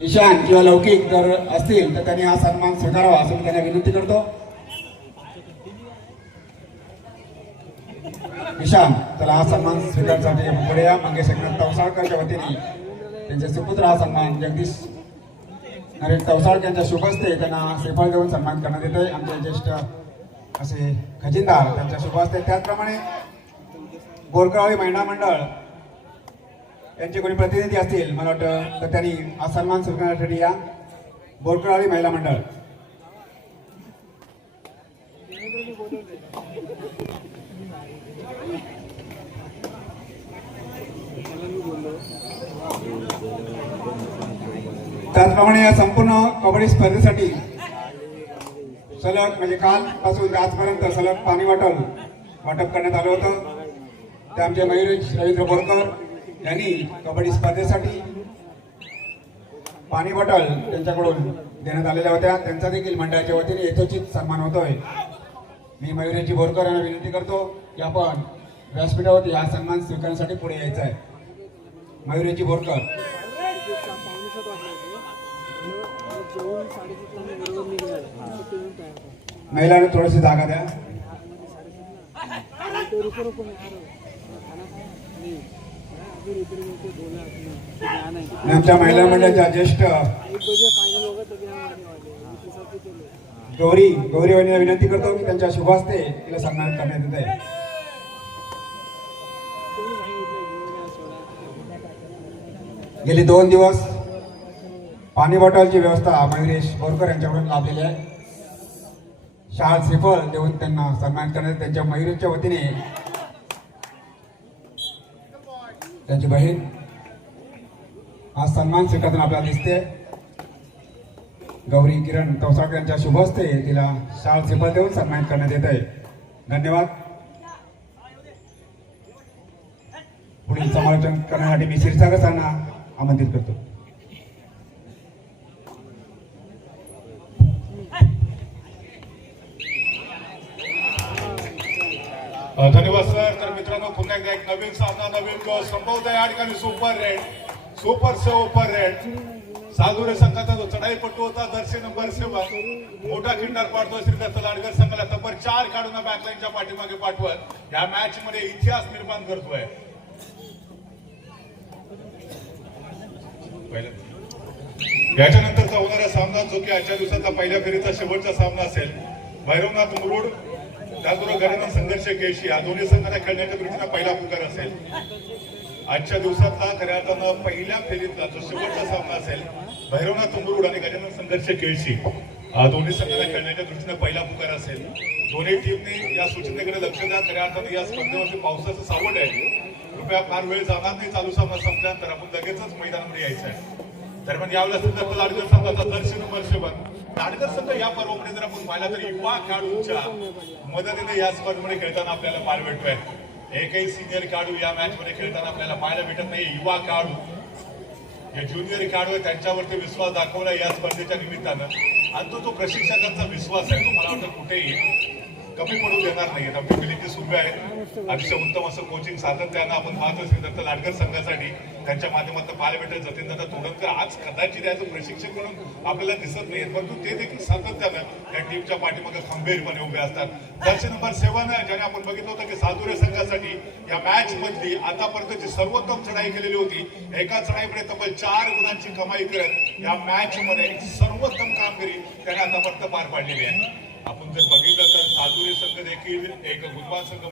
ईशान किंवा लौकिक जर असतील तर त्यांनी हा सन्मान स्वीकारावा असं मी त्यांना विनंती करतो. ईशान चला हा सन्मान स्वीकारण्यासाठी पुढे या. मंगेश एकनाथ तवसाळकरच्या वतीने त्यांचे सुपुत्र हा सन्मान जगदीश नरेश तवसाळकर यांच्या शुभ हस्ते त्यांना श्रीफळ देऊन सन्मान करण्यात येत आहे. आमचे ज्येष्ठ असे खजिनदार त्यांच्या शुभ हस्ते. त्याचप्रमाणे बोरकळाळी महिला मंडळ यांचे कोणी प्रतिनिधी असतील मला वाटतं तर त्यांनी हा सन्मान स्वीकारण्यासाठी या. बोरकळाळी महिला मंडळ त्याचप्रमाणे या संपूर्ण कबड्डी स्पर्धेसाठी सलग म्हणजे कालपासून आजपर्यंत सलग पाणी वाटप करण्यात आलं होतं. ते आमचे मयुरेश रवींद्र बोरकर यांनी कबड्डी स्पर्धेसाठी पाणी बॉटल त्यांच्याकडून देण्यात आलेल्या होत्या. त्यांचा देखील मंडळाच्या वतीने यथोचित सन्मान होतोय. मी मयुरेशजी बोरकर यांना विनंती करतो की आपण व्यासपीठावरती हा सन्मान स्वीकारण्यासाठी पुढे यायचं आहे. मयुरेशजी बोरकर महिलांना थोडीशी जागा द्या. आमच्या महिला मंडळाच्या ज्येष्ठ गौरी वाहिनीला विनंती करतो की त्यांच्या शुभ हस्ते तिला सन्मान करण्यात येत आहे. गेली 2 दिवस पाणी बॉटलची व्यवस्था मयुरेश बोरकर यांच्याकडून लाभलेली आहे. शाल श्रीफळ देऊन त्यांना सन्मान करण्यात त्यांच्या मयुरेशच्या वतीने त्यांची बहीण हा सन्मान स्वीकारताना आपल्याला दिसते. गौरी किरण तवसाळकर यांच्या शुभ हस्ते तिला शाल श्रीफळ देऊन सन्मान करण्यात येत आहे. धन्यवाद. पुढील समालोचन करण्यासाठी मी क्षीरसागर सरांना आमंत्रित करतो. धन्यवाद सर. तर मित्रांनो पुन्हा एकदा एक नवीन सामना नवीन गोल संपवता या ठिकाणी सुपर से ओपर रेड साधुरे संघाचा जो चढाईपट्टू होता जर्सी नंबर 7 मोठा खिंडार पाडतोय श्रीदत्त लाडकर संघाला तब्बल 4 काढून बॅकलाईनच्या पाठीमागे पाठवत या मॅच मध्ये इतिहास निर्माण करतोय. याच्यानंतरचा होणारा सामना जो की आजच्या दिवसाचा पहिल्या फेरीचा शेवटचा सामना असेल भैरवनाथ मुरुड त्याचबरोबर गजानन संघर्ष केशी या दोन्ही संघांना खेळण्याच्या दृष्टीने पहिला पुकार असेल. आजच्या दिवसातला खऱ्या अर्थानं पहिल्या फेरीतला जो शेवटचा सामना असेल भैरवनाथ मुरुड आणि गजानन संघर्ष केळशी दोन्ही संघांना खेळण्याच्या दृष्टीने पहिला पुकार असेल. दोन्ही टीमने या सूचनेकडे लक्ष द्या. खऱ्या अर्थानं या स्पर्धेवरती पावसाचं सावट आहे. कृपया फार वेळ जाणार नाही. चालू सामना संपल्यानंतर आपण लगेचच मैदानामध्ये यायचं आहे. दरम्यान यावेळेला श्रीदत्त लाडकर संघाचा जर्सी नंबर 7 लाडकर संघ या पर्वामध्ये जर आपण पाहिला तर युवा खेळाडूंच्या मदतीने या स्पर्धेमध्ये खेळताना आपल्याला पाहायला भेटतोय. एकही सिनियर खेळाडू या मॅच मध्ये खेळताना आपल्याला पाहायला भेटत नाही. युवा खेळाडू जे ज्युनियर खेळाडू आहे त्यांच्यावरती विश्वास दाखवला या स्पर्धेच्या निमित्तानं आणि तो जो प्रशिक्षकांचा विश्वास आहे तो मला वाटतं कुठेही कमी पडू देणार नाही. आमची मिलिंद सुबे आहेत अतिशय उत्तम असं कोचिंग सातत्यानं आपण पाहतो श्रीदत्त लाडकर संघासाठी त्यांच्या माध्यमातून पाहायला भेटेल. जतीनदादा तोडणकर आज कदाचित याचं प्रशिक्षक म्हणून आपल्याला दिसत नाही परंतु ते देखील सातत्यानं या टीमच्या पाठीमागे खंबीरपणे उभे असतात. जर्सी नंबर 7 ज्याने आपण बघितलं होतं की साधुरे संघासाठी या मॅच मधली आतापर्यंतची सर्वोत्तम चढाई केलेली होती. एका चढाईकडे तब्बल 4 गुणांची कमाई करत या मॅच मध्ये सर्वोत्तम कामगिरी त्याने आतापर्यंत पार पाडलेली आहे. आपण जर बघितलं तर साधुरे संघ देखील एक गुणवान संघ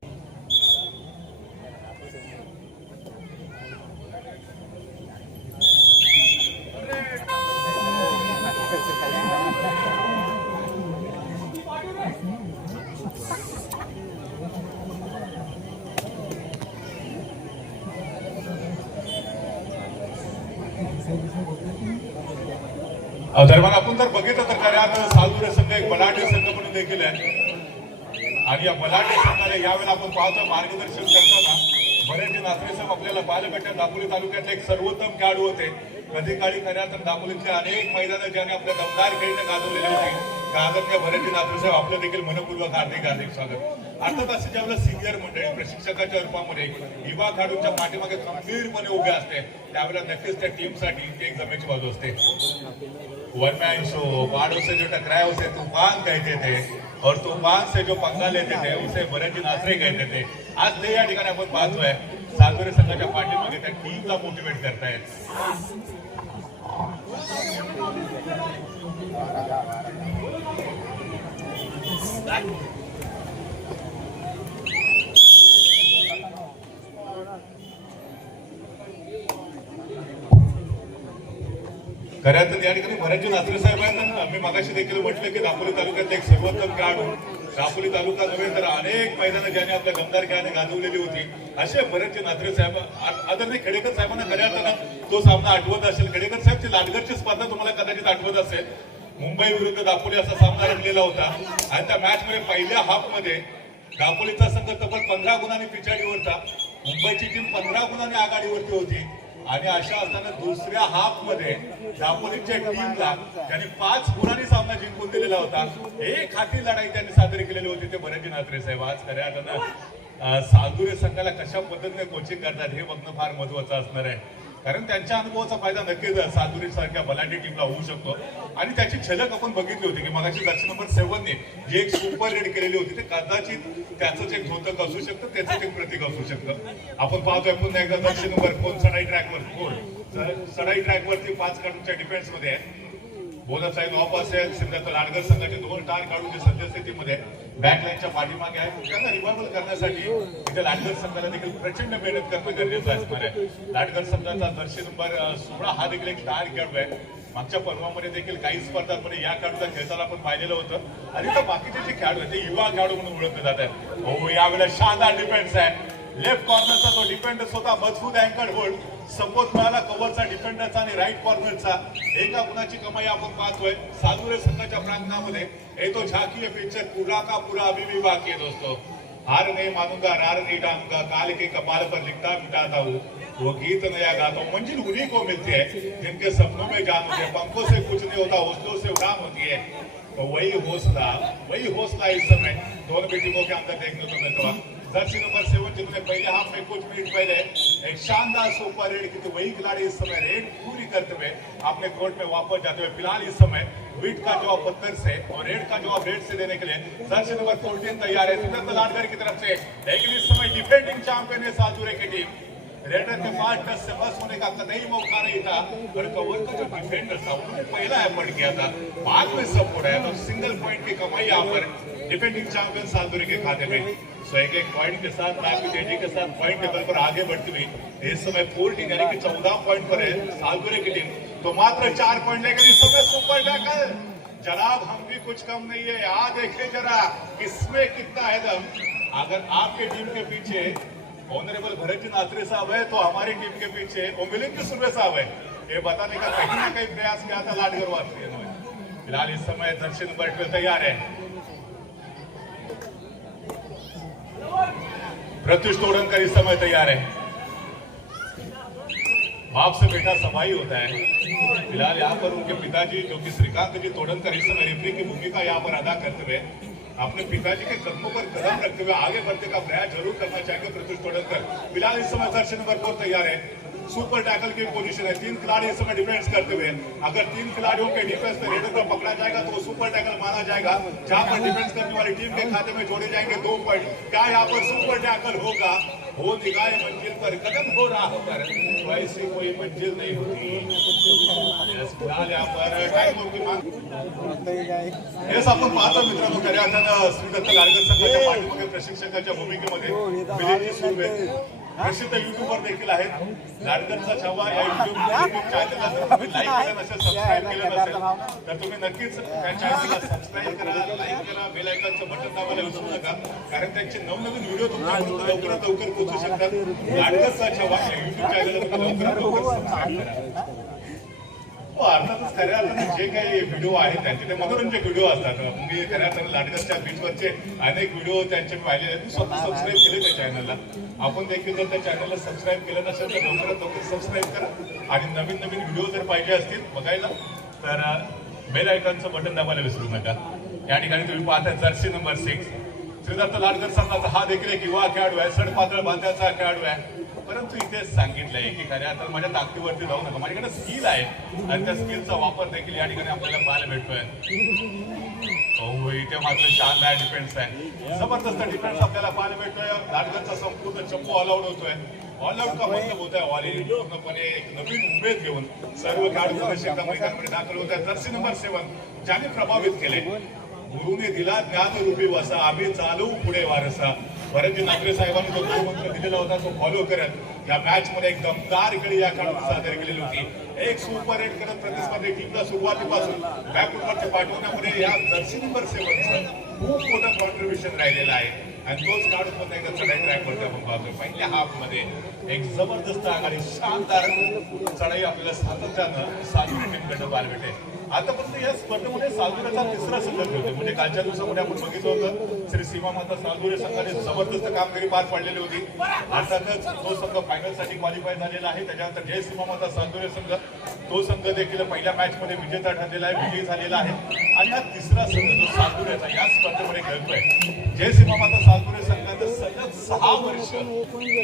दरम्यान आपण जर बघितलं तर खऱ्या साधुरे संघ एक बलाढ्य संघ म्हणून देखील आहे आणि या बलाढ्य संघाला यावेळेला आपण पाहतो मार्गदर्शन करताना बरेचसे नात्रे साहेब आपल्याला पाहायला भेटतात. दापोली तालुक्यातले एक सर्वोत्तम खेळाडू होते. कधी काळी खऱ्या तर दापोलीतले अनेक मैदानं ज्याने आपल्या दमदार खेळणे गाजवलेले होते. आदरणीय भरतजी नात्रे साहेब आपलं देखील मनपूर्वक हार्दिक स्वागत. अर्थात असे ज्यावेळेला सिनियर मंडळी प्रशिक्षकाच्या रूपामध्ये युवा खेळाडूंच्या पाठीमागे खंबीरपणे उभे असते त्यावेळेला नक्कीच त्या टीमसाठी एक जमेची बाजू असते. वन मैन शो, पहाड़ों से जो टकराए उसे तूफान कहते थे और तूफान से जो पंगा लेते थे उसे भरतजी नासरे कहते थे. आज ते या ठिकाणी आपण पाहतोय सातोरे संघाच्या पाठीमागे त्या टीमला मोटिवेट करतायत. खऱ्या तर या ठिकाणी भरतजी नासरे साहेब आहेत ना. मी मगाशी देखील म्हटलं की दापोली तालुक्यात एक सर्वोत्तम खेळाडू, दापोली तालुका नव्हे तर अनेक मैदानं ज्याने आपल्या दमदार खेळाने गाजवलेली होती असे भरतजी नासरे साहेब. आदरणीय खेडेकर साहेबांना खऱ्या अर्थानं तो सामना आठवत असेल. खेडेकर साहेबची लाटघरची स्पर्धा तुम्हाला कदाचित आठवत असेल. मुंबई विरुद्ध दापोली असा सामना रंगलेला होता आणि त्या मॅच मध्ये पहिल्या हाफ मध्ये दापोलीचा संघ तब्बल 15 गुणांनी पिछाडीवर होता. मुंबईची टीम 15 गुणांनी आघाडीवरती होती आणि अशा असताना दुसऱ्या हाफ मध्ये दापोलीच्या टीमला त्यांनी 5 गुणांनी सामना जिंकून दिलेला होता. एक हाती लढाई त्यांनी सादर केलेली होती ते भरतजी नासरे साहेब. आज खऱ्या अर्थानं सालदुरे संघाला कशा पद्धतीने कोचिंग करतात हे बघणं फार महत्वाचं असणार आहे. कारण त्यांच्या अनुभवाचा फायदा नक्कीच सालदुरे सारख्या बलाढ्य टीमला होऊ शकतो आणि त्याची झलक आपण बघितली होती की मगाशी जर्सी नंबर 7 ने जी एक सुपर रेड केलेली होती ते कदाचित त्याच एक धोतक असू शकतं, त्याचं एक प्रतीक असू शकतं. आपण पाहतोय पुन्हा एकदा जर्सी नंबर 4 सडाई ट्रॅकवरती 5 काढूच्या डिफेन्स मध्ये आहे. बोनस साईड ऑफ असेल. सिद्धार्थ लाडगर संघाचे 2 टार काढून जे सद्यस्थितीमध्ये बॅकलाईनच्या पाठीमागे आहे त्यांना रिव्हायवल करण्यासाठी इथे लाडगर संघाला देखील प्रचंड मेहनत करणं गरजेचं असणार आहे. लाडगर संघाचा जर्सी नंबर 16 हा देखील एक स्टार खेळाडू आहे. मागच्या पर्वामध्ये देखील काही स्पर्धांमध्ये या खेळाडूला खेळताना आपण पाहिलेलं होतं आणि तर बाकीचे जे खेळाडू आहेत ते युवा खेळाडू म्हणून ओळखले जातात. हो यावेळेला शानदार डिफेन्स आहे. लेफ्ट कॉर्नरचा जो डिफेंडर होता मजबूत अँकर होल्ड, सपोर्ट मिळाला कव्हरचा डिफेंडरचा आणि राईट कॉर्नरचा. एका गुणाची कमाई आपण पाहतोय सालदुरे संघाच्या प्रांगणामध्ये. हे तो झाकीय पिक्चर पूरा का पूरा अभी भी बाकी है दोस्तों. हार नहीं मानूंगा रार नहीं डालूंगा काल के कपाल पर लिखता मिटाता हूँ वो गीत नया गाता हूँ. मंजिल उन्हीं को मिलती है जिनके सपनों में जान होती है. पंखों से कुछ नहीं होता हौसलों से उड़ान होती है. तो वही हौसला इस समय दोनों टीमों के अंदर देखने को मिलता है. जर्सी नंबर 7 जितने पहले हाफ में कुछ मिनट पहले एक शानदार सुपर रेड की, तो वही खिलाड़ी इस समय रेड पूरी करते हुए अपने कोर्ट में वापस जाते हुए फिलहाल इस समय विट का जवाब पत्थर से और रेड का जवाब रेड से देने के लिए जर्सी नंबर 14 तैयार है सिद्धार्थ लाडगर की तरफ से. लेकिन इस समय डिफेंडिंग चैंपियन है सालदुरे की टीम. रेडर के 5 टच से बस होने का कतई मौका नहीं था और कवर का जो डिफेंडर था उन्होंने पहला एफर्ट किया था, बाद में सपोर्ट आया तो सिंगल पॉइंट की कमाई यहाँ पर डिफेंडिंग चैंपियन सालदुरे के खाते में. सो एक पॉइंट के साथ काफी तेजी के साथ पॉइंट टेबल पर आगे बढ़ती हुई इस समय 14 यानी कि 14 पॉइंट पर है सालदुरे की टीम. तो मात्र 4 पॉइंट लेकर इस समय सुपर टैकल. जनाब हम भी कुछ कम नहीं है. यहाँ देखे जरा इसमें कितना है दम. अगर आपके टीम के पीछे ऑनरेबल भरतजी नासरे साहब है तो हमारी टीम के पीछे मिलिंद सुर्वे साहब है. ये बताने का कहीं ना कहीं प्रयास किया था लाडगर वासियों ने. फिलहाल इस समय जर्सी नंबर 12 तैयार है. प्रत्युष तोड़नकर इस समय तैयार है. बाप से बेटा सफाई होता है. फिलहाल यहाँ पर उनके पिताजी जो कि श्रीकांत जी तोड़नकर इस समय रेफरी की भूमिका यहाँ पर अदा करते हुए अपने पिताजी के कदमों पर कदम रखते हुए आगे बढ़ने का प्रयास जरूर करना चाहेंगे प्रत्युष तोड़नकर. फिलहाल इस समय जर्सी नंबर 4 तैयार है. सुपर टैकल की पोजीशन है. 3 खिलाड़ी इस समय डिफेंस करते हुए. अगर 3 खिलाड़ियों के डिफेंस में रेडर को पकड़ा जाएगा तो वो सुपर टैकल माना जाएगा. जहां पर डिफेंस करने वाली टीम के खाते में जोड़े जाएंगे 2 पॉइंट. क्या यहाँ पर सुपर टैकल होगा? वो निगाह मंजिल पर कदम हो रहा होकर तो ऐसी कोई मंजिल नहीं होती. फिलहाल यहाँ पर टाइमआउट की मांग हेच आपण पाहतो मित्रांनो. खऱ्या अर्थानं श्रीदत्त लाडगर संघाच्या पाठीमागे प्रशिक्षकाच्या भूमिकेमध्ये मिलिंद सुर्वे प्रसिद्ध युट्यूबर देखील आहेत. लाडगरचा छावा या युट्यूब चॅनलला जर तुम्ही लाईक केलं नसेल, सबस्क्राईब केलं नसेल तर तुम्ही नक्कीच त्या चॅनलला सबस्क्राईब करा, लाईक करा, बेल आयकॉनचं बटन दाबायला विसरू नका. कारण त्यांचे नवनवीन व्हिडिओ तुमच्यापर्यंत लवकरात लवकर पोहोचू शकतात. लाडगरचा छावा या युट्यूब चॅनलला तुम्ही लवकरात लवकर सबस्क्राईब करा. अर्थातच खऱ्या अर्थाने जे काही व्हिडिओ आहेत त्यांचे ते मनोरंजक व्हिडिओ असतात. मी खऱ्या अर्थाने लाडगरच्या बीचवरचे अनेक व्हिडिओ त्यांचे पाहिले आहेत. मी स्वतः सबस्क्राईब केले त्या चॅनलला. आपण देखील जर त्या चॅनलला सबस्क्राईब केलं नसेल तर लवकरात लवकर सबस्क्राईब करा आणि नवीन नवीन व्हिडिओ जर पाहिजे असतील बघायला तर बेल आयकॉनचं बटन दाबायला विसरू नका. या ठिकाणी तुम्ही पाहता जर्सी नंबर 6 श्रीदत्त लाडगर संघाचा हा देखील एक युवा खेळाडू आहे. सडपातळ बांध्याचा खेळाडू आहे. परंतु इथेच सांगितलंय की खऱ्या तर माझ्या ताकदीवरती जाऊ नका, माझ्याकडे स्किल आहे आणि त्या स्किलचा वापर देखील या ठिकाणी आपल्याला पाहायला भेटतोय. हो, इथे मात्र शानदार डिफेन्स आहे, जबरदस्त डिफेन्स आपल्याला पाहायला भेटतोय. लाडकरचा संपूर्ण चप्पू ऑल आउट होतोय. ऑल आउट का मतलब होत आहे, ऑल इन पूर्णपणे एक नवीन उमेद घेऊन सर्व खेळाडू मैदानामध्ये दाखल होत आहे. जर्सी नंबर 7 ज्याने प्रभावित केले, गुरुने दिला ज्ञानरूपी वसा, आम्ही चालू पुढे वारसा. भरतजी नागरे साहेबांनी जो गुरुमंत्र दिलेला होता तो फॉलो करत या मॅच मध्ये एक दमदार गडी या खेळाडूंनी सादर केलेली होती. एक सुपर हिट करत प्रतिस्पर्धी टीमला सुरुवातीपासून बॅकवरच्या पाठवण्यामध्ये या जर्सी नंबर 7चं खूप मोठं कॉन्ट्रीब्युशन राहिलेलं आहे आणि तोच काढून पण एकदा चढाई ट्रॅकवरती आपण पाहतो. पहिल्या हाफ मध्ये एक जबरदस्त आघाडी, शानदार चढाई आपल्याला सातत्यानं साजूरी टीमकडे पाहायला भेटे. आतापर्यंत या स्पर्धेमध्ये सालुरेचा तिसरा संघ खेळतोय, म्हणजे कालच्या दिवसामध्ये आपण बघितलं होतं श्री सीमा माता सालुरे संघाने जबरदस्त कामगिरी पार पाडलेली होती. अर्थातच तो संघ फायनल साठी क्वालिफाय झालेला आहे. त्याच्यानंतर जय सीमा माता सालुरे संघ, तो संघ देखील पहिल्या मॅच मध्ये विजेता ठरलेला आहे, विजयी झालेला आहे. आणि हा तिसरा संघ जो सालुरेचा या स्पर्धेमध्ये खेळतोय, जय सीमा माता सालुरे संघानं सलग 6 वर्ष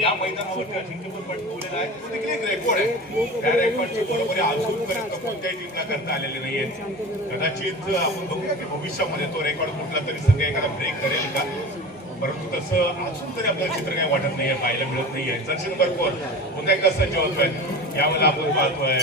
या मैदानावरती अजिंक्यपद पटकावलेलं आहे. तो देखील एक रेकॉर्ड आहे. त्या रेकॉर्डची बरोबर अजूनपर्यंत कोणत्याही टीमला करता आलेली नाही. कदाचित आपण बघूया की भविष्यामध्ये तो रेकॉर्ड कुठला तरी संघ एखादा ब्रेक करेल का, परंतु तसं अजून तरी आपल्याला चित्र काही वाटत नाहीये, पाहायला मिळत नाहीये. जर्सी नंबर 4 पुन्हा एकदा सज्ज होतोय. यावेळेला आपण पाहतोय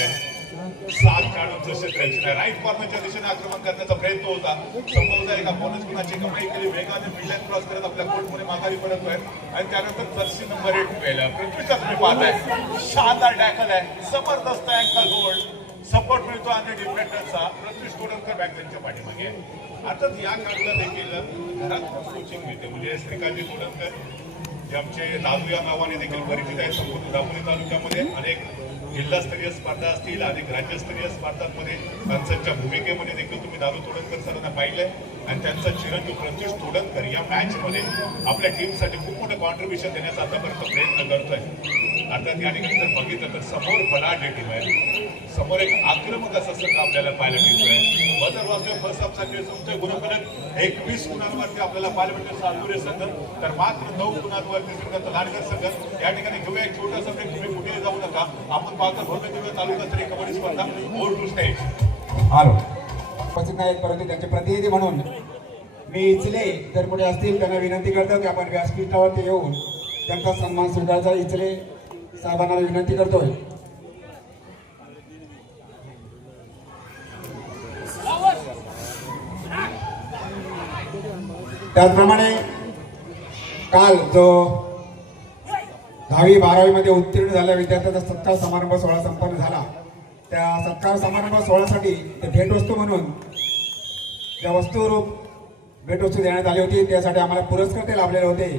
7 खेळाडूंचं क्षेत्र राईट कॉर्नरच्या दिशेने आक्रमण करण्याचा प्रयत्न होता. संभवतः एका बोनस गुणाची कमाई केली, वेगाने मिडलाईन क्रॉस करत आपल्या कोर्टमध्ये माघारी पडतोय आणि त्यानंतर जर्सी नंबर 8 पहिला पृथ्वीचा तुम्ही पाहताय, शानदार टॅकल आहे, जबरदस्त अँकल होल्ड, सपोर्ट मिळतो आणि डिफेंडरचा पृथ्वी स्टोडनकर बॅक त्यांच्या पाठीमागे. अर्थात या खेळाडूला देखील घरात कोचिंग मिळते, म्हणजे श्रीकांतजी तोडणकर जे आमचे दादू या नावाने देखील परिचित आहे. संपूर्ण दापोली तालुक्यामध्ये अनेक जिल्हास्तरीय स्पर्धा असतील, अनेक राज्यस्तरीय स्पर्धांमध्ये माणसांच्या भूमिकेमध्ये देखील तुम्ही दादू तोडणकर सरांना पाहिलंय आणि त्यांचा चिरंजीव प्रत्युष तोडणकर या मॅच मध्ये आपल्या टीमसाठी खूप मोठं कॉन्ट्रीब्युशन देण्याचा आतापर्यंत प्रयत्न करतोय. अर्थात या ठिकाणी जर बघितलं तर समोर बलाढ्य टीम आहे, समोर एक आक्रमक असा संघ आपल्याला पाहायला मिळतोय. बदल वाजतोय, फर्स्ट हाफचा खेळ संपतोय. बरोबर 21 गुणांवरती आपल्याला पाहायला मिळतोय सालुरे संघ, तर मात्र 9 गुणांवरती संघ लाडकर संघ. या ठिकाणी घेऊया एक छोटासा ब्रेक, तुम्ही कुठेही जाऊ नका. आपण पाहतो भव्य दिव्य तालुकास्तरीय कबड्डी स्पर्धा ओव्हर टू स्टेज. हॅलो, उपस्थित नाहीत परंतु त्यांचे प्रतिनिधी म्हणून मी इचले जर कुठे असतील त्यांना विनंती करतो की आपण व्यासपीठावरती येऊन त्यांचा सन्मान स्वीकारायचा. इचले साहेबांना विनंती करतोय. त्याचप्रमाणे काल जो 10वी 12वी मध्ये उत्तीर्ण झालेल्या विद्यार्थ्यांचा सत्कार समारंभ सोहळा संपन्न झाला, त्या सत्कार समारंभ सोहळ्यासाठी ते भेटवस्तू म्हणून ज्या वस्तूरूप भेटवस्तू देण्यात आली होती त्यासाठी आम्हाला पुरस्कार ते लाभलेले होते.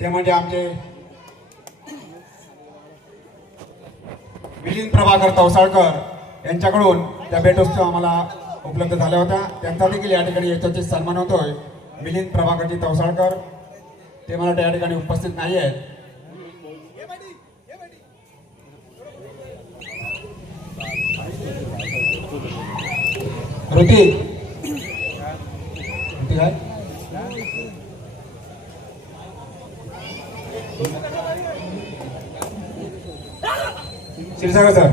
ते म्हणजे आमचे मिलिंद प्रभाकर तवसाळकर यांच्याकडून त्या भेटवस्तू आम्हाला उपलब्ध झाल्या होत्या. त्यांचा देखील या ठिकाणी यशस्वी सन्मान होतोय. मिलिंद प्रभाकरजी तवसाळकर ते मला त्या ठिकाणी उपस्थित नाही आहेत. ऋतिक काय क्षीरसागर सर,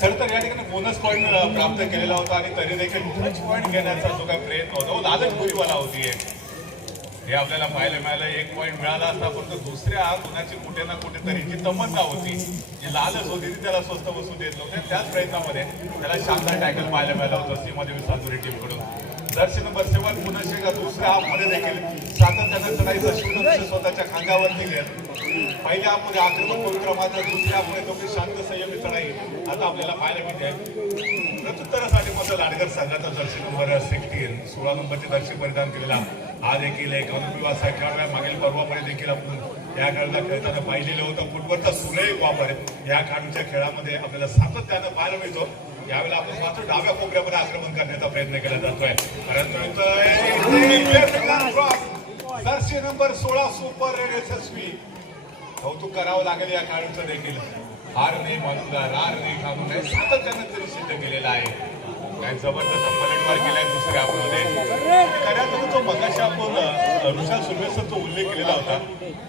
खरं तर या ठिकाणी बोनस पॉईंट प्राप्त केलेला होता आणि तरी देखील टच पॉईंट घेण्याचा जो काही प्रयत्न होता तो लालच गोरीवाला होती. हे आपल्याला पाहायला मिळालं. 1 पॉईंट मिळाला असता, पण दुसऱ्या गुणाची कुठे ना कुठेतरी जी तमन्ना होती, जी लालच होती, ती त्याला स्वस्त बसू देत नव्हते. त्याच प्रयत्नामध्ये त्याला शानदार टॅकल पाहायला मिळाला होता सीमादेवी सालुरे टीमकडून. जर्सी नंबर 7 पुन्हा शेगा दुसऱ्या हाफमध्ये देखील सातत्यानं चढाईचा शून्य स्वतःच्या खांद्यावरती घेत पहिल्या हाफमध्ये आक्रमक पवित्र, मात्र दुसऱ्या हाफमध्ये तेवढी शांत संयमी चढाई आता आपल्याला पाहायला मिळते. प्रत्युत्तरासाठी मात्र लाडकर संघाचा जर्सी नंबर 16 16 नंबरचे जर्सी परिधान केलेला हा देखील एक अनुभवी असा खेळाडू आहे. मागील पर्वामध्ये देखील आपण या खेळाडूला खेळताना पाहिलेलं होतं. फुटबॉलचा सुरेख वापर या खेळाडूच्या खेळामध्ये आपल्याला सातत्यानं पाहायला मिळतो. यावेळेला आपण मात्र डाव्या कोपऱ्यामध्ये आक्रमण करण्याचा प्रयत्न केला जातोय. जर्सी नंबर 16 सुपर रेड यशस्वी. कौतुक करावं लागेल या खेळाडूचं देखील. हार नाही मानूंगा, रार नाही खाऊंगा, सातत्यानं तरी सिद्ध केलेला आहे. काय जबरदस्त पलटवार केलाय दुसऱ्या आपमध्ये. खऱ्या तो मगाशी आपण ऋषा सुर्वेसरचा उल्लेख केलेला होता.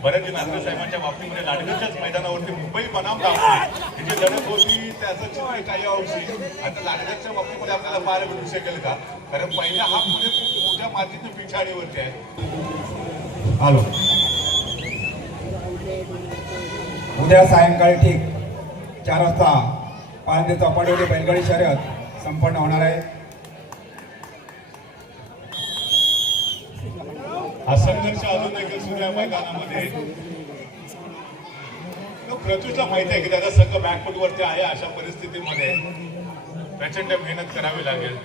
बऱ्याच नांदरे साहेबांच्या बाबतीमध्ये लाडगरच्याच मैदानावरती मुंबई बनाम दाखवली ही जी लढत होती त्याचं चित्र काही अंशी आता लाडगरच्या बाबतीमध्ये आपल्याला पाहायला भेटू शकेल का? कारण पहिल्या हा पुढे खूप मोठ्या मातीच्या पिछाडीवरती आहे. हॅलो, उद्या सायंकाळी ठीक 4 वाजता पाळंदे चौपाटीवरील बैलगाडी शर्यत संपन्न होणार आहे. हा संघर्ष अजून देखील सुरू आहे मैदानामध्ये. प्रत्युषला माहिती आहे की त्याचा संघ बॅकफुटवरती आहे. अशा परिस्थितीमध्ये प्रचंड मेहनत करावी लागेल.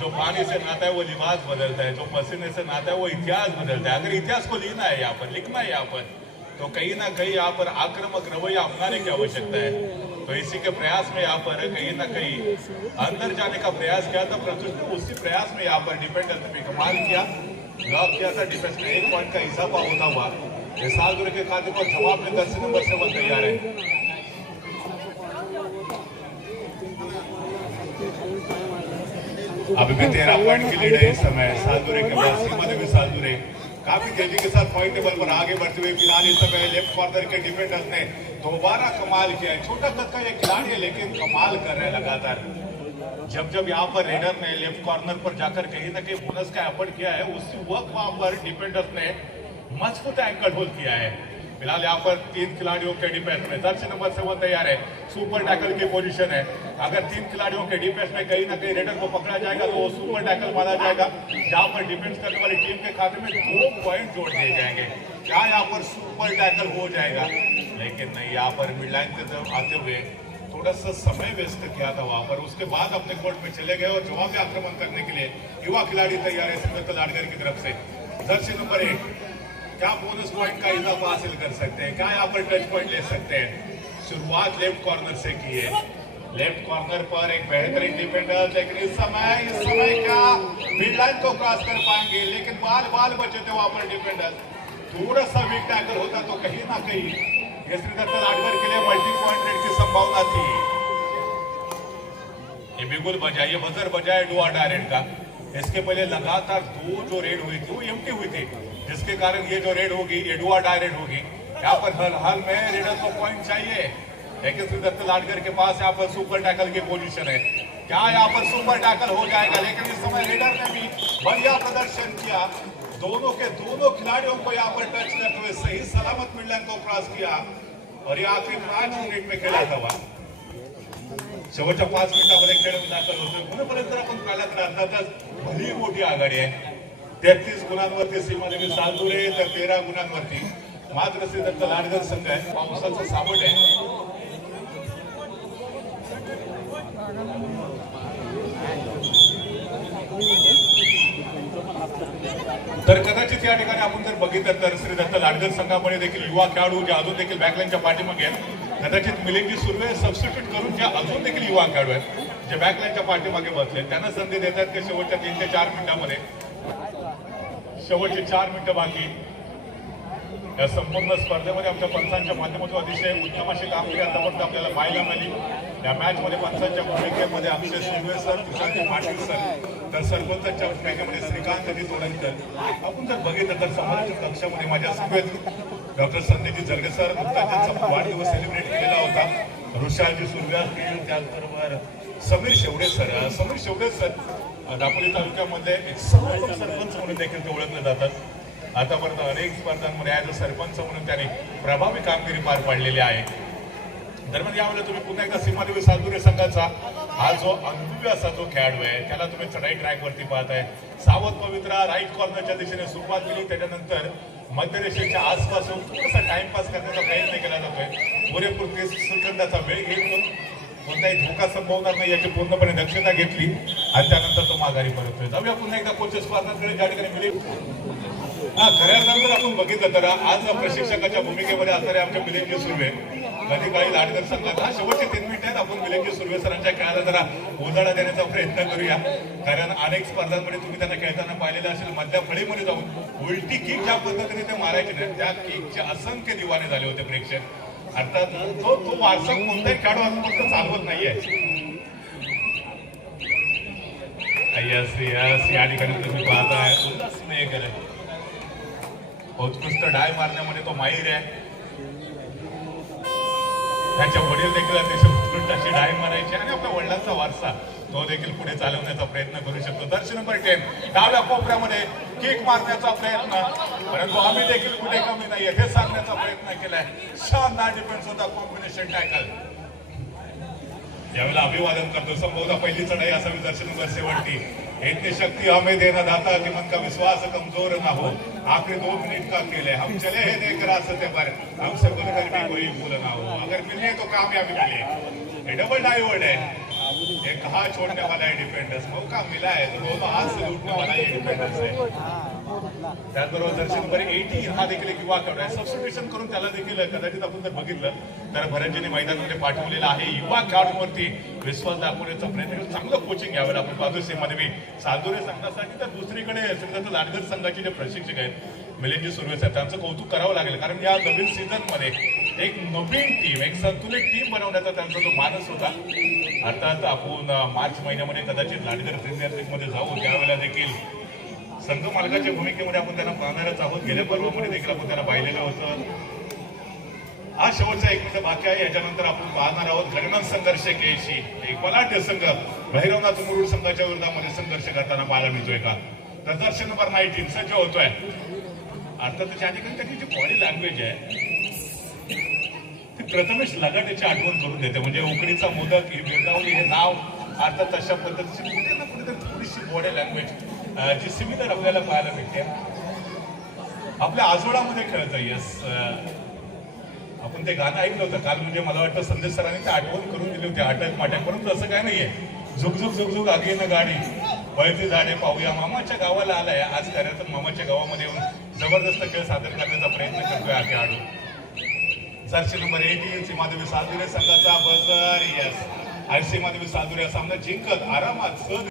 जो पानी से नाता है वो लिबास बदलता है, जो पसीने से नाता है वो इतिहास बदलता है. अगर इतिहास को लिखना है यहाँ पर, लिखना है यहाँ पर, तो कहीं ना कहीं यहाँ पर आक्रामक रवैया अपनाने की आवश्यकता है. तो इसी के प्रयास में यहाँ पर कहीं ना कहीं अंदर जाने का प्रयास किया था प्रत्युष ने. उसी प्रयास में यहाँ पर डिपेंडेंस में कमाल किया, लॉक किया था. डिफेंस में 1 पॉइंट का इजाफा होता हुआ सालदुरे के खाते पर जवाब में 10 नंबर से वो तैयार है. अभी भी 13 पॉइंट की लीड है इस समय सालदुरे के पास. सीमा देवी सालदुरे काफी तेजी के साथ पॉइंट टेबल पर आगे बढ़ते हुए फिलहाल इस समय लेफ्ट कॉर्नर के डिफेंडर्स ने दोबारा कमाल किया है. छोटा कद का ये खिलाड़ी है लेकिन कमाल कर रहे हैं लगातार. जब जब यहाँ पर रेडर ने लेफ्ट कॉर्नर पर जाकर कहीं ना कहीं बोनस का एफर्ट किया है उसी वक्त वहां पर डिफेंडर्स ने मजबूत एंकल होल्ड किया है. फिलहाल यहाँ पर 3 खिलाड़ियों के डिफेंस में 10 नंबर से वो तैयार है. सुपर टैकल की पोजीशन है. अगर 3 खिलाड़ियों के डिफेंस में कहीं ना कहीं रेडर को पकड़ा जाएगा तो वो सुपर टैकल माना जाएगा, जहां पर डिफेंस करने वाली टीम के खाते में 2 पॉइंट जोड़ दिए जाएंगे. क्या यहाँ पर सुपर टैकल हो जाएगा? लेकिन नहीं, यहाँ पर मिड लाइन की तरफ आते हुए थोड़ा सा समय वेस्ट किया था वहां पर. उसके बाद अपने कोर्ट में चले गए और जवाबी आक्रमण करने के लिए युवा खिलाड़ी तैयार है सिद्धार्थ लाडगर की तरफ से. जर्सी नंबर 1 क्या बोनस पॉइंट का इजाफा हासिल कर सकते हैं? क्या यहाँ पर टच पॉइंट ले सकते हैं? शुरुआत लेफ्ट कॉर्नर से की है. लेफ्ट कॉर्नर पर एक बेहतरीन डिफेंडर, लेकिन इस समय क्या मिड लाइन को क्रॉस कर पाएंगे? लेकिन बाल बचे थे वहां पर डिफेंडर. थोड़ा सा वीक टैकल होता तो कहीं ना कहीं ये श्रीदत्त लाडगर के लिए मल्टी पॉइंट रेट की संभावना थी. ये बिल्कुल बजाय, ये बजर बजाय डुआ डायरेक्ट का. इसके पहले लगातार 2 जो रेड हुई थी वो एम्प्टी हुई थी, जिसके कारण ये जो रेड होगी ये डुआ डायरेक्ट होगी. यहाँ पर हर हाल में रेडर को पॉइंट चाहिए. लेकिन श्रीदत्त लाडगर के पास यहाँ पर सुपर टैकल की पोजीशन है. क्या यहाँ पर सुपर टैकल हो जाएगा? लेकिन इस समय रेडर ने भी बढ़िया प्रदर्शन किया. दोनों खिलाड़ियों को यहाँ पर टच करते हुए सही सलामत मिडलाइन को क्रॉस किया और ये आखिरी 5 मिनिट में खेळला हवा. शेवटच्या 5 मिनिटांमध्ये खेळ दाखल होतो. पुण्यापर्यंत आपण पाहिलं तर अर्थातच भली मोठी आघाडी आहे. 33 गुणांवरती सीमादेवी सालदुरे तर 13 गुणांवरती मात्र श्रीदत्त लाडगर संघ आहे. पावसाचं सावट आहे. तर कदाचित या ठिकाणी आपण जर बघितलं तर श्रीदत्त लाडगर संघामध्ये देखील युवा खेळाडू जे अजून देखील बॅकलाईनच्या पाठीमागे आहेत, कदाचित मिलिंदजी सुर्वे सबस्टिट्यूट करून जे अजून देखील युवा खेळाडू आहेत जे बॅकलाईनच्या पाठीमागे बसले त्यांना संधी देतात की शेवटच्या 3 ते 4 मिनिटांमध्ये, शेवटचे 4 मिनिटं बाकी या संपूर्ण स्पर्धेमध्ये आमच्या पंचांच्या माध्यमातून अतिशय उत्तम अशी कामगिरी आतापर्यंत आपल्याला पाहायला मिळाली. या मॅचमध्ये पंचांच्या भूमिकेमध्ये अक्षय सुर्वे सर, तुषार पाटील सर, तर सरपंचांच्या भूमिकेमध्ये श्रीकांत तोडणकर. आपण जर बघितलं तर समाजाच्या कक्षामध्ये माझ्या सभेत डॉक्टर संदीपजी जरगे सर त्यांचा वाढदिवस सेलिब्रेट केलेला होता. ऋषाजी सुर्वे असतील, त्याचबरोबर समीर शेवडे सर दापोली तालुक्यामध्ये एक सर्वोत्तम सरपंच म्हणून देखील ते ओळखले जातात. आतापर्यंत अनेक स्पर्धांमध्ये ॲज अ सरपंच म्हणून त्यांनी प्रभावी कामगिरी पार पाडलेली आहे. दरम्यान यावेळेला तुम्ही पुन्हा एकदा सीमादेवी सालदुरे संघाचा हा जो अनुभवी असा जो खेळाडू आहे त्याला तुम्ही चढाई ट्रॅकवरती पाहताय. सावध पवित्रा राईट कॉर्नरच्या दिशेने सुरुवात केली, त्याच्यानंतर मध्यरेषेच्या आसपासून थोडासा टाइमपास करण्याचा प्रयत्न केला जातोय. पुरेपूर 30 सेकंदाचा वेळ घेऊन कोणताही धोका संभवणार नाही याची पूर्णपणे दक्षता घेतली आणि त्यानंतर तो माघारी परततोय. जाऊया पुन्हा एकदा कोचेस स्पर्धांकडे ज्या ठिकाणी मिळेल. खऱ्या अर्थानं आपण बघितलं तर आज प्रशिक्षकाच्या भूमिकेमध्ये असणारे आमचे मिलिंदजी सुर्वे कधी काळी लाडगर संघात शेवटचे 3 मिनिट आहेत. आपण मिलिंदजी सुर्वे सरांच्या खेळाला जरा उजाळा देण्याचा प्रयत्न करूया. कारण अनेक स्पर्धांमध्ये तुम्ही त्यांना खेळताना पाहिलेलं असेल, मधल्या फळीमध्ये जाऊन उलटी किक ज्या पद्धतीने ते मारायचे ना त्या किकचे असंख्य दिवाने झाले होते प्रेक्षक. अर्थात तो वारसा कोणताही खेळाडू आजपर्यंत चालवत नाहीये. यस या ठिकाणी तुम्ही पाहताय उल्हासनगर उत्कृष्ट डाय मारण्यामध्ये तो माहीर आहे. त्याच्या वडील देखील अतिशय उत्कृष्ट अशी डाय मारायची आणि आपल्या वडिलांचा वारसा तो देखील पुढे चालवण्याचा प्रयत्न करू शकतो. दर्शन नंबर 10 डाव्या कोपऱ्यामध्ये किक मारण्याचा प्रयत्न, परंतु आम्ही देखील कुठे कमी नाहीये हे सांगण्याचा प्रयत्न केलाय. शानदार डिफेन्स होता, कॉम्बिनेशन टॅकल. यावेळेला अभिवादन करतो. संभवतः पहिली चढाई असावी दर्शन नंबर 70. इतनी शक्ति हमें देना दाता कि मन का विश्वास कमजोर ना हो. आखिरी 2 मिनट का खेल है, हम चले हैं देख रास्ते पर, हमसे बोलकर भी कोई भूल ना हो. अगर मिले तो कामयाबी मिले. ये डबल डाइवर्ड है, एक हाथ छोड़ने वाला है डिफेंडर्स. मौका मिला है तो दोनों हाथ से लूटने वाला ये डिफेंडर्स है. त्याचबरोबर दर्शन नंबर 18 हा देखील एक युवा खेळाडू आहे. सबस्टिट्यूशन करून त्याला देखील कदाचित आपण जर बघितलं तर भरतजीने मैदानामध्ये पाठवलेला आहे. युवा खेळाडूंवरती विश्वास दाखवण्याचा प्रयत्न, चांगलं कोचिंग यावेळेला आपण पाहतो सीमादेवी सालदुरे संघासाठी. तर दुसरीकडे समजा लाडगर संघाचे जे प्रशिक्षक आहेत मिलिंदजी सुर्वे साहेब, त्यांचं कौतुक करावं लागेल. कारण या नवीन सीझन मध्ये एक नवीन टीम, एक संतुलित टीम बनवण्याचा त्यांचा जो मानस होता. अर्थात आपण मार्च महिन्यामध्ये कदाचित लाडगर प्रीमियर लीग मध्ये जाऊ, त्यावेळेला देखील संघ मालकाच्या भूमिकेमध्ये आपण त्यांना पाहणारच आहोत. गेल्या पर्वामध्ये देखील आपण त्यांना पाहिलेलं होतं. हा शेवटचा एक मिनिट बाकी आहे. याच्यानंतर आपण पाहणार आहोत गणन संघर्ष केशी. एक बलाढ्य संघ भैरवनाथ मुरुड संघाच्या विरोधामध्ये संघर्ष करताना पाहायला मिळतोय का. तर दर्शन नंबर 19 सज्ज होतोय. अर्थात त्या ठिकाणी त्याची जी बॉडी लँग्वेज आहे ती प्रथमेश लगाटेची आठवण करून देते. म्हणजे उकडीचा मोदक ही बिरदावली हे नाव अर्थात तशा पद्धतीची कुठे ना कुठेतरी थोडीशी बॉडी लँग्वेज जी सिमिलर आपल्याला पाहायला मिळते. आपल्या आजोळामध्ये खेळतं. यस, आपण ते गाणं ऐकलं होतं काल. म्हणजे मला वाटतं संदेश सरांनी ते आठवण करून दिली होती अटक माटक. परंतु असं काय नाहीये. झुकझुक झुकझुक आगे ना गाडी पळती झाडे पाहूया. मामाच्या गावाला आलाय आज. खऱ्यातून मामाच्या गावामध्ये येऊन जबरदस्त खेळ सादर करण्याचा प्रयत्न करतोय हा खेळाडू. जर्सी नंबर 18 सीमादेवी सालदुरे संघाचा बजर. यस, आणि सीमादेवी सालदुरे सामना जिंकत आरामात